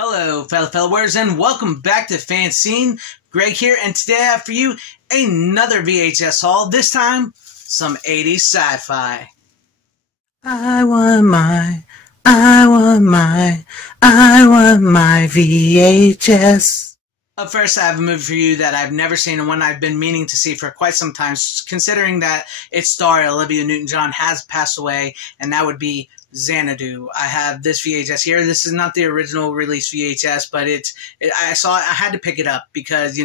Hello, fellows, and welcome back to FanZcene. Greg here, and today I have for you another VHS haul. This time, some 80s sci-fi. I want my VHS. Up first, I have a movie for you that I've never seen and one I've been meaning to see for quite some time, considering that its star, Olivia Newton-John, has passed away, and that would be Xanadu. I have this VHS here. This is not the original release VHS, but I saw it. I had to pick it up because,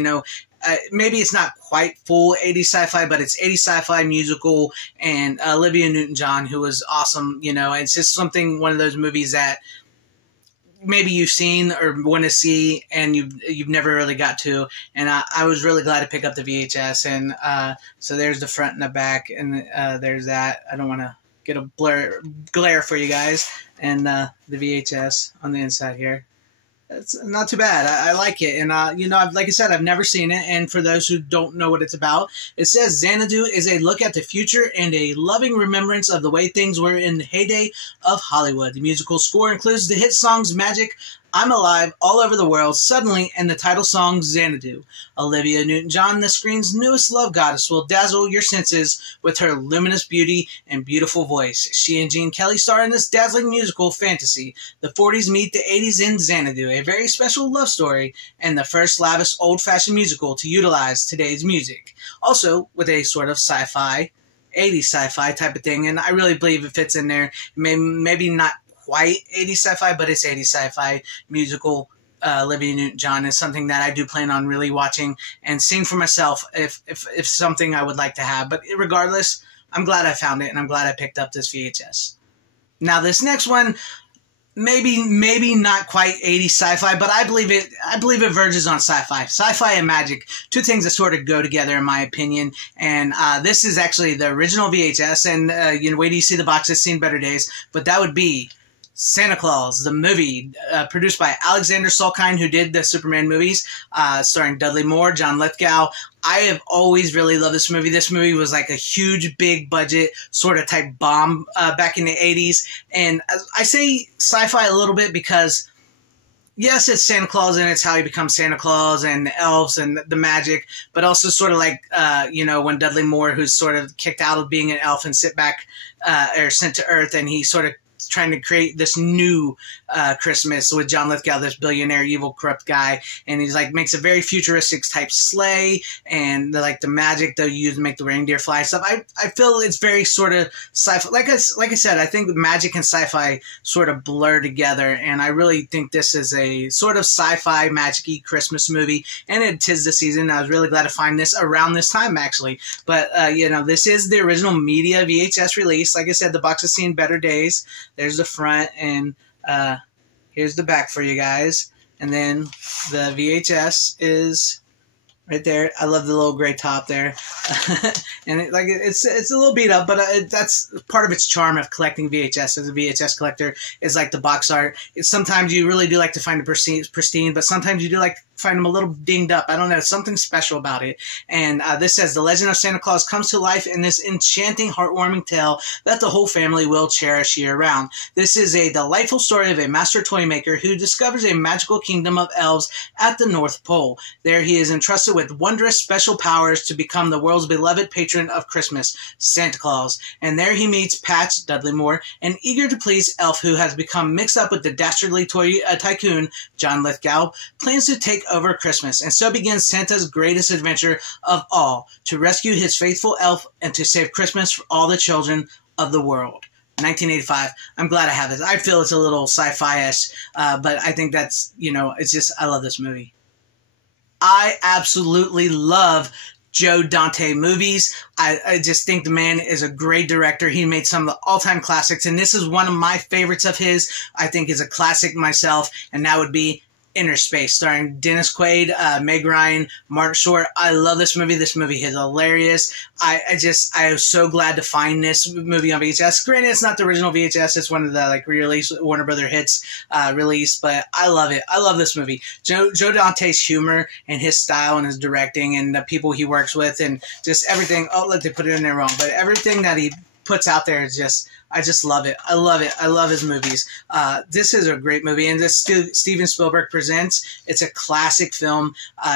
maybe it's not quite full 80s sci-fi, but it's 80s sci-fi musical, and Olivia Newton-John, who was awesome. It's just one of those movies that maybe you've seen or want to see and you've never really got to, and I was really glad to pick up the VHS. And so there's the front and the back, and there's that. I don't want to get a glare for you guys, and the VHS on the inside here. It's not too bad. I like it, and like I said, I've never seen it. And for those who don't know what it's about, it says Xanadu is a look at the future and a loving remembrance of the way things were in the heyday of Hollywood. The musical score includes the hit songs Magic, I'm Alive, All Over the World, Suddenly, and the title song Xanadu. Olivia Newton-John, the screen's newest love goddess, will dazzle your senses with her luminous beauty and beautiful voice. She and Gene Kelly star in this dazzling musical fantasy. The 40s meet the 80s in Xanadu, a very special love story, and the first lavish old-fashioned musical to utilize today's music. Also, with a sort of sci-fi, 80s sci-fi type of thing, and I really believe it fits in there. Maybe not quite 80s sci-fi, but it's 80s sci-fi musical. Olivia Newton-John is something that I do plan on really watching and seeing for myself if something I would like to have. But regardless, I'm glad I found it, and I'm glad I picked up this VHS. Now, this next one, maybe not quite 80s sci-fi, but I believe it verges on sci-fi. Sci-fi and magic, two things that sort of go together in my opinion. And this is actually the original VHS, and wait till you see the box, it's seen better days, but that would be Santa Claus, the movie, produced by Alexander Salkind, who did the Superman movies, starring Dudley Moore, John Lithgow. I have always really loved this movie. This movie was like a huge, big budget sort of type bomb back in the 80s. And I say sci-fi a little bit because, yes, it's Santa Claus, and it's how he becomes Santa Claus, and the elves and the magic, but also sort of like, when Dudley Moore, who's sort of kicked out of being an elf and sent to Earth, and he sort of trying to create this new Christmas with John Lithgow, this billionaire, evil, corrupt guy, and he's like makes a very futuristic type sleigh, and the magic they'll use to make the reindeer fly and stuff. I feel it's very sort of sci-fi. Like I said, I think magic and sci-fi sort of blur together, and I really think this is a sort of sci-fi magic-y Christmas movie, and it 'tis the season. I was really glad to find this around this time actually, but this is the original media VHS release. Like I said, the box has seen better days. There's the front, and here's the back for you guys. And then the VHS is right there. I love the little gray top there. And it's a little beat up, but that's part of its charm of collecting VHS as a VHS collector, is like the box art. Sometimes you really do like to find it pristine, but sometimes you do like find them a little dinged up. I don't know, something special about it. And this says, the legend of Santa Claus comes to life in this enchanting, heartwarming tale that the whole family will cherish year-round. This is a delightful story of a master toy maker who discovers a magical kingdom of elves at the North Pole. There he is entrusted with wondrous special powers to become the world's beloved patron of Christmas, Santa Claus. And there he meets Patch, Dudley Moore, an eager-to-please elf who has become mixed up with the dastardly toy tycoon, John Lithgow, plans to take over Christmas, and so begins Santa's greatest adventure of all, to rescue his faithful elf and to save Christmas for all the children of the world. 1985. I'm glad I have this. I feel it's a little sci-fi-ish, but I think that's, it's just, I love this movie. I absolutely love Joe Dante movies. I just think the man is a great director. He made some of the all-time classics, and this is one of my favorites of his. I think is a classic myself, and that would be Inner Space, starring Dennis Quaid, Meg Ryan, Martin Short. I love this movie. This movie is hilarious. I was so glad to find this movie on VHS. Granted, it's not the original VHS. It's one of the re-release Warner Brother Hits release, but I love it. I love this movie. Joe Dante's humor and his style and his directing and the people he works with and just everything. Oh, look, they put it in there wrong. But everything that he puts out there is just, I just love it. I love it. I love his movies. This is a great movie, and this Steven Spielberg Presents. It's a classic film.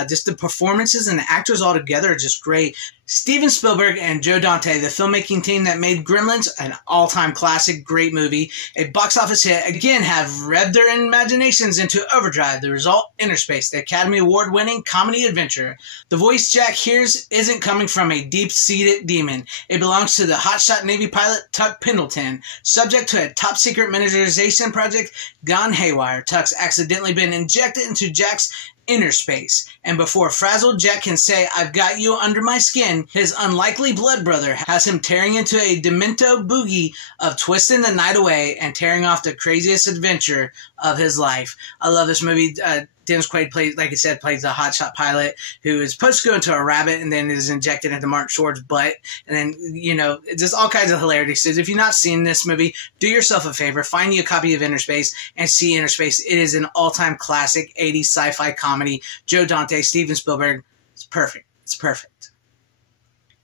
Just the performances and the actors all together are just great. Steven Spielberg and Joe Dante, the filmmaking team that made Gremlins, an all-time classic, great movie, a box office hit, again have revved their imaginations into overdrive. The result, Interspace, the Academy Award-winning comedy adventure. The voice Jack hears isn't coming from a deep-seated demon. It belongs to the hotshot Navy pilot Tuck Pendleton. Subject to a top-secret miniaturization project gone haywire, Tuck's accidentally been injected into Jack's inner space, and before frazzled Jack can say, "I've got you under my skin," his unlikely blood brother has him tearing into a demento boogie of twisting the night away and tearing off the craziest adventure of his life. I love this movie. Dennis Quaid plays, like I said, plays the hotshot pilot who is supposed to go into a rabbit and then is injected into Martin Short's butt. And then, you know, just all kinds of hilarity. So if you've not seen this movie, do yourself a favor. Find you a copy of Interspace and see Interspace. It is an all-time classic 80s sci-fi comedy. Joe Dante, Steven Spielberg. It's perfect. It's perfect.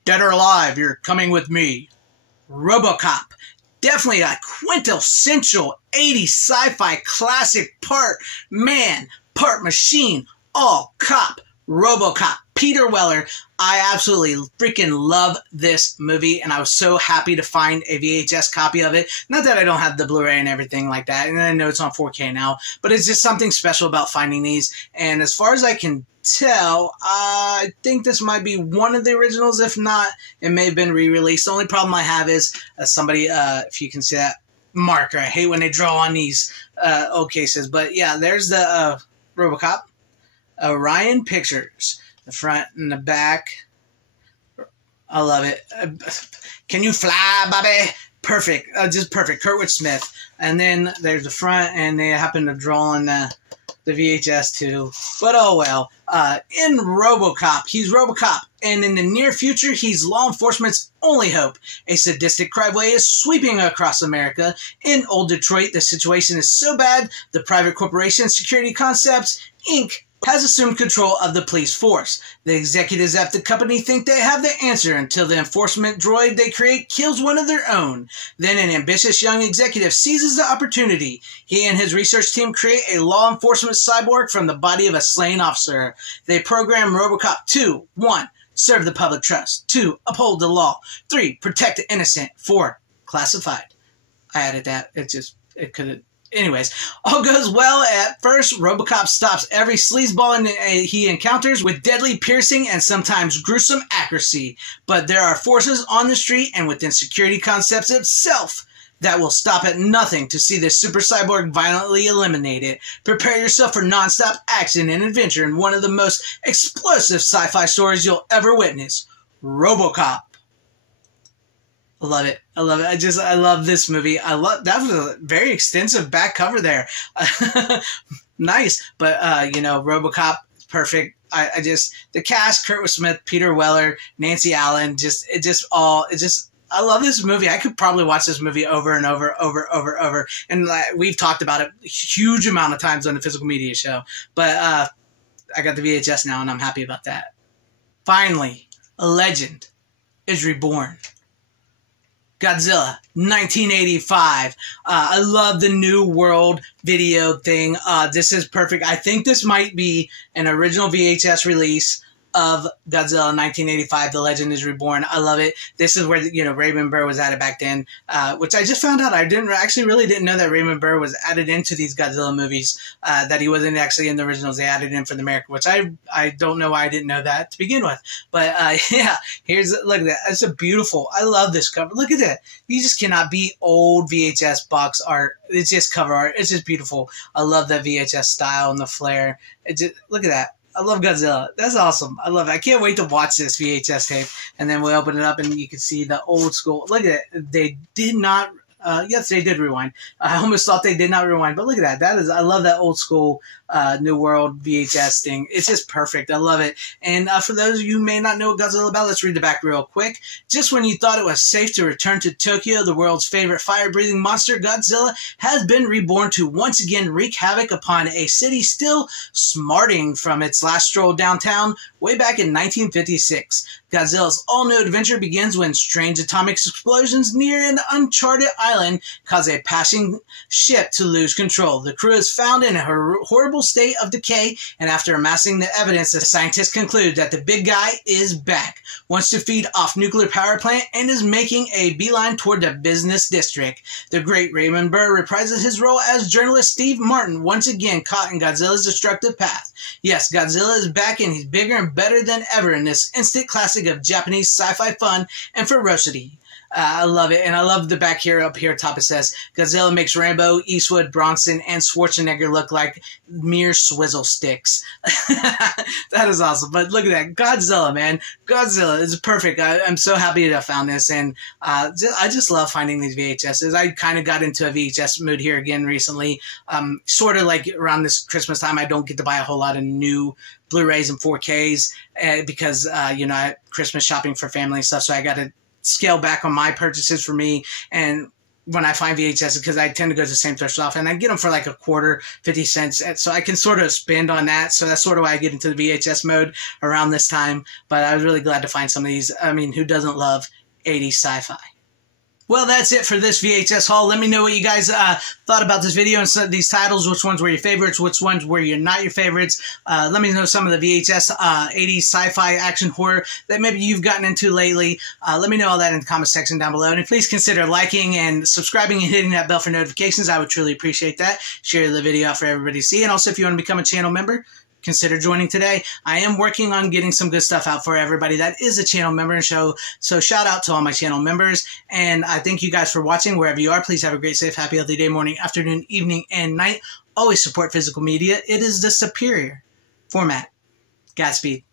Dead or Alive, You're Coming With Me. RoboCop. Definitely a quintessential 80s sci-fi classic, part man, part machine, all cop, RoboCop, Peter Weller. I absolutely freaking love this movie, and I was so happy to find a VHS copy of it. Not that I don't have the Blu-ray and everything like that, and I know it's on 4K now, but it's just something special about finding these. And as far as I can tell, I think this might be one of the originals. If not, it may have been re-released. The only problem I have is somebody, if you can see that marker, I hate when they draw on these old cases. But yeah, there's the RoboCop, Orion Pictures, the front and the back. I love it. Can you fly, Bobby? Perfect. Just perfect. Kurtwood Smith. And then there's the front, and they happen to draw on the VHS too. But oh well. In RoboCop, he's RoboCop, and in the near future, he's law enforcement's only hope. A sadistic crime wave is sweeping across America. In old Detroit, the situation is so bad, the private corporation Security Concepts, Inc. has assumed control of the police force. The executives at the company think they have the answer until the enforcement droid they create kills one of their own. Then an ambitious young executive seizes the opportunity. He and his research team create a law enforcement cyborg from the body of a slain officer. They program RoboCop 2, 1. Serve the public trust. 2. Uphold the law. 3. Protect the innocent. 4. Classified. I added that. It could have... Anyways, all goes well at first. RoboCop stops every sleazeball he encounters with deadly, piercing, and sometimes gruesome accuracy. But there are forces on the street and within Security Concepts itself that will stop at nothing to see the super cyborg violently eliminated. Prepare yourself for non-stop action and adventure in one of the most explosive sci-fi stories you'll ever witness. RoboCop. I love it. I love it. I love this movie. That was a very extensive back cover there. Nice. But, you know, RoboCop, perfect. The cast, Kurtwood Smith, Peter Weller, Nancy Allen, I love this movie. I could probably watch this movie over and over. And we've talked about it a huge amount of times on the Physical Media Show. But I got the VHS now, and I'm happy about that. Finally, a legend is reborn. Godzilla, 1985. I love the New World video thing. This is perfect. I think this might be an original VHS release of Godzilla 1985, The Legend is Reborn. I love it. This is where, you know, Raymond Burr was at it back then, which I just found out. I really didn't know that Raymond Burr was added into these Godzilla movies, that he wasn't actually in the originals. They added in for the American, which I don't know why I didn't know that to begin with. But, yeah, look at that. It's a beautiful, I love this cover. Look at that. You just cannot beat old VHS box art. It's just cover art. It's just beautiful. I love the VHS style and the flare. Look at that. I love Godzilla. That's awesome. I love it. I can't wait to watch this VHS tape. And then we'll open it up and you can see the old school. Look at it. They did not... yes, they did rewind. I almost thought they did not rewind. But look at that. I love that old school New World VHS thing. It's just perfect. I love it. And for those of you who may not know what Godzilla is about, let's read the back real quick. Just when you thought it was safe to return to Tokyo, the world's favorite fire-breathing monster, Godzilla, has been reborn to once again wreak havoc upon a city still smarting from its last stroll downtown way back in 1956. Godzilla's all-new adventure begins when strange atomic explosions near an uncharted island island cause a passing ship to lose control. The crew is found in a horrible state of decay, and after amassing the evidence, the scientists conclude that the big guy is back, wants to feed off nuclear power plant, and is making a beeline toward the business district. The great Raymond Burr reprises his role as journalist Steve Martin, once again caught in Godzilla's destructive path. Yes, Godzilla is back, and he's bigger and better than ever in this instant classic of Japanese sci-fi fun and ferocity. I love it, and I love the back here, up here top it says, Godzilla makes Rambo, Eastwood, Bronson, and Schwarzenegger look like mere swizzle sticks. That is awesome, but look at that, Godzilla, man. Godzilla is perfect. I'm so happy to have found this, and I just love finding these VHSs. I kind of got into a VHS mood here again recently, sort of like around this Christmas time. I don't get to buy a whole lot of new Blu-rays and 4Ks because, you know, Christmas shopping for family and stuff, so I got to scale back on my purchases for me. And when I find VHS, because I tend to go to the same thrift shop, and I get them for like a quarter, 50 cents. So I can sort of spend on that. So that's sort of why I get into the VHS mode around this time. But I was really glad to find some of these. I mean, who doesn't love 80s sci-fi? Well, that's it for this VHS haul. Let me know what you guys thought about this video and some of these titles. Which ones were your favorites? Which ones were not your favorites? Let me know some of the VHS 80s sci-fi action horror that maybe you've gotten into lately. Let me know all that in the comment section down below. And please consider liking and subscribing and hitting that bell for notifications. I would truly appreciate that. Share the video out for everybody to see. And also, if you want to become a channel member, consider joining today. I am working on getting some good stuff out for everybody that is a channel member and show. So shout out to all my channel members. And I thank you guys for watching wherever you are. Please have a great, safe, happy, healthy day, morning, afternoon, evening, and night. Always support physical media. It is the superior format. Godspeed.